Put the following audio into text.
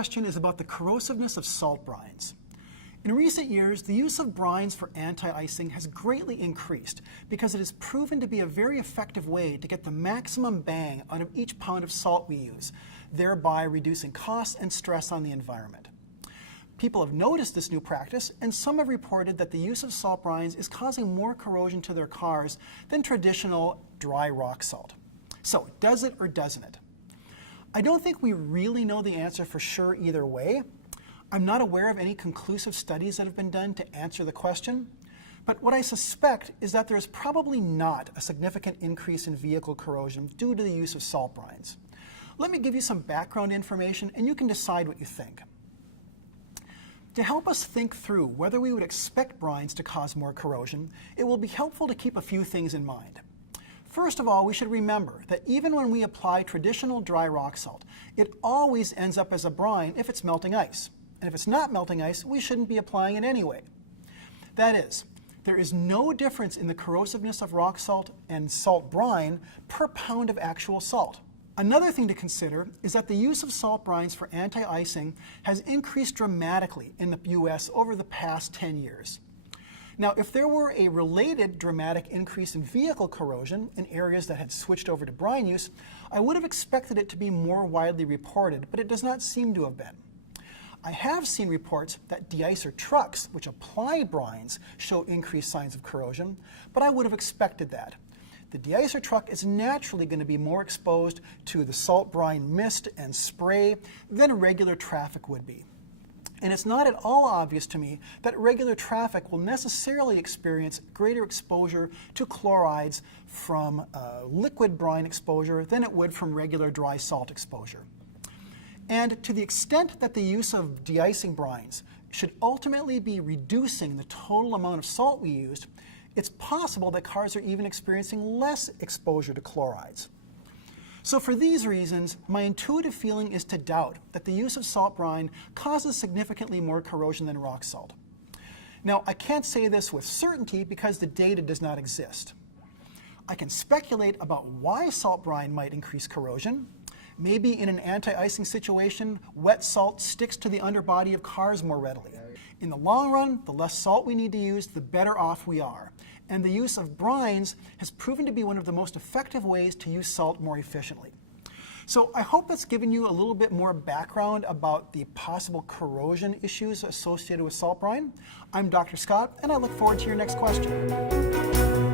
question is about the corrosiveness of salt brines. In recent years, the use of brines for anti-icing has greatly increased because it has proven to be a very effective way to get the maximum bang out of each pound of salt we use, thereby reducing costs and stress on the environment. People have noticed this new practice, and some have reported that the use of salt brines is causing more corrosion to their cars than traditional dry rock salt. So, does it or doesn't it? I don't think we really know the answer for sure either way. I'm not aware of any conclusive studies that have been done to answer the question, but what I suspect is that there is probably not a significant increase in vehicle corrosion due to the use of salt brines. Let me give you some background information and you can decide what you think. To help us think through whether we would expect brines to cause more corrosion, it will be helpful to keep a few things in mind. First of all, we should remember that even when we apply traditional dry rock salt, it always ends up as a brine if it's melting ice. And if it's not melting ice, we shouldn't be applying it anyway. That is, there is no difference in the corrosiveness of rock salt and salt brine per pound of actual salt. Another thing to consider is that the use of salt brines for anti-icing has increased dramatically in the US over the past 10 years. Now, if there were a related dramatic increase in vehicle corrosion in areas that had switched over to brine use, I would have expected it to be more widely reported, but it does not seem to have been. I have seen reports that deicer trucks, which apply brines, show increased signs of corrosion, but I would have expected that. The deicer truck is naturally going to be more exposed to the salt brine mist and spray than regular traffic would be. And it's not at all obvious to me that regular traffic will necessarily experience greater exposure to chlorides from liquid brine exposure than it would from regular dry salt exposure. And to the extent that the use of deicing brines should ultimately be reducing the total amount of salt we used, it's possible that cars are even experiencing less exposure to chlorides. So for these reasons, my intuitive feeling is to doubt that the use of salt brine causes significantly more corrosion than rock salt. Now, I can't say this with certainty because the data does not exist. I can speculate about why salt brine might increase corrosion. Maybe in an anti-icing situation, wet salt sticks to the underbody of cars more readily. In the long run, the less salt we need to use, the better off we are. And the use of brines has proven to be one of the most effective ways to use salt more efficiently. So I hope that's given you a little bit more background about the possible corrosion issues associated with salt brine. I'm Dr. Scott, and I look forward to your next question.